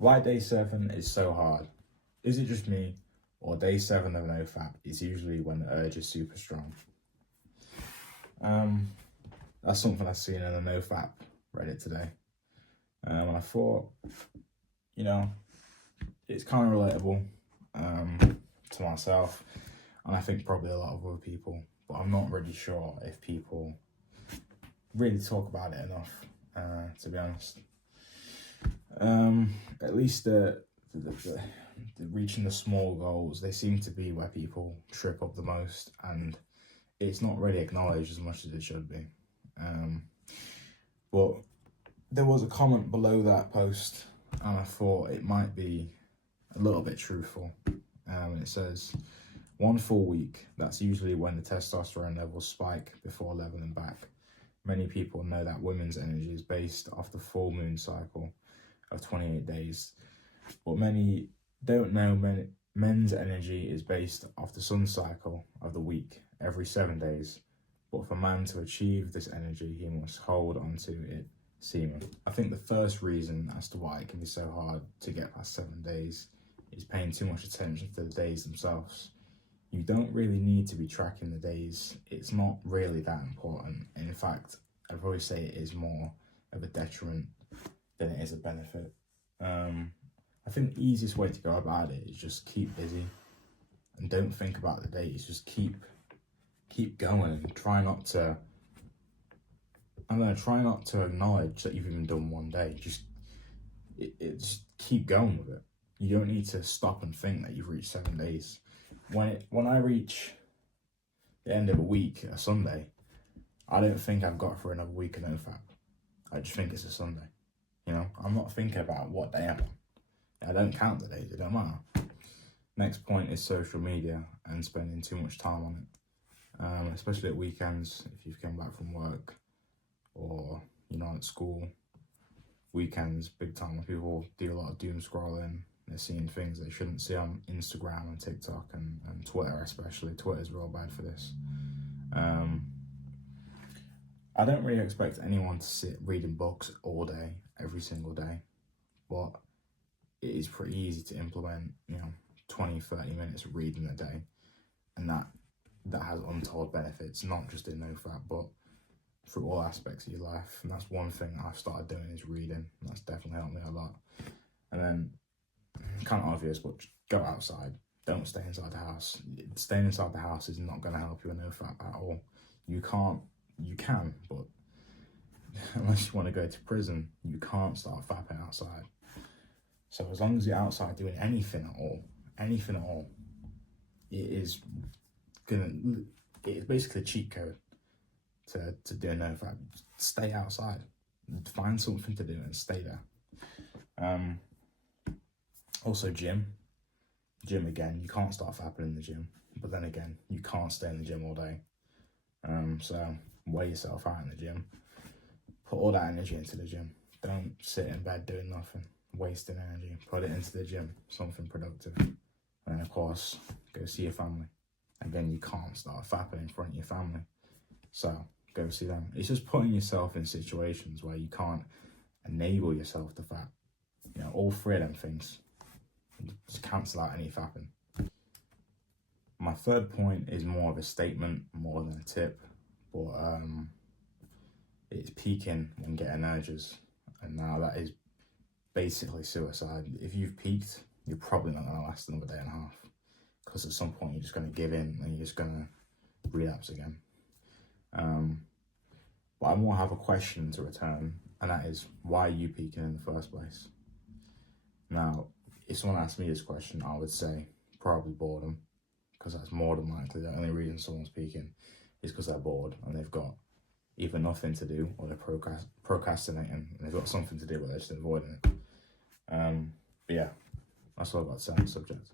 Why day 7 is so hard? Is it just me, or day 7 of No Fap is usually when the urge is super strong? That's something I've seen in the No Fap Reddit today. And I thought, it's kind of relatable to myself, and I think probably a lot of other people, but I'm not really sure if people really talk about it enough, to be honest. At least the reaching the small goals, they seem to be where people trip up the most, and it's not really acknowledged as much as it should be. But there was a comment below that post, and I thought it might be a little bit truthful. It says, 1 full week, that's usually when the testosterone levels spike before leveling back. Many people know that women's energy is based off the full moon cycle of 28 days, but many don't know men's energy is based off the sun cycle of the week, every 7 days. But for man to achieve this energy, he must hold onto it semen. I think the first reason as to why it can be so hard to get past 7 days is paying too much attention to the days themselves. You don't really need to be tracking the days. It's not really that important. In fact, I'd probably say it is more of a detriment than it is a benefit. I think the easiest way to go about it is just keep busy and don't think about the days. Just keep going and try not to acknowledge that you've even done 1 day. Just keep going with it. You don't need to stop and think that you've reached 7 days. When I reach the end of a week, a Sunday, I don't think I've got for another week of No Fap. I just think it's a Sunday. I'm not thinking about what day I'm on. I don't count the days, it don't matter. Next point is social media and spending too much time on it. Especially at weekends, if you've come back from work or at school. Weekends, big time when people do a lot of doom scrolling. They're seeing things they shouldn't see on Instagram and TikTok and Twitter especially. Twitter's real bad for this. I don't really expect anyone to sit reading books all day, every single day, but it is pretty easy to implement, 20, 30 minutes of reading a day, and that has untold benefits, not just in No Fap, but through all aspects of your life. And that's one thing I've started doing is reading. That's definitely helped me a lot. And then, kind of obvious, but go outside. Don't stay inside the house. Staying inside the house is not going to help you in No Fap at all. You can, but unless you want to go to prison, you can't start fapping outside. So as long as you're outside doing anything at all, it's basically a cheat code to do No Fap. Stay outside, find something to do and stay there. Also gym again, you can't start fapping in the gym, but then again, you can't stay in the gym all day. So wear yourself out in the gym. Put all that energy into the gym. Don't sit in bed doing nothing, wasting energy. Put it into the gym, something productive. And of course, go see your family. Again, you can't start fapping in front of your family, so go see them. It's just putting yourself in situations where you can't enable yourself to fap. All 3 of them things. Just cancel out any fapping. My third point is more of a statement, more than a tip, but it's peaking when getting urges, and now that is basically suicide. If you've peaked, you're probably not going to last another day and a half, because at some point you're just going to give in and you're just going to relapse again. But I more have a question to return, and that is, why are you peaking in the first place? Now, if someone asked me this question, I would say probably boredom, because that's more than likely the only reason someone's peaking is because they're bored and they've got either nothing to do or they're procrastinating and they've got something to do but they're just avoiding it. But yeah, that's all I've got to say on the subject.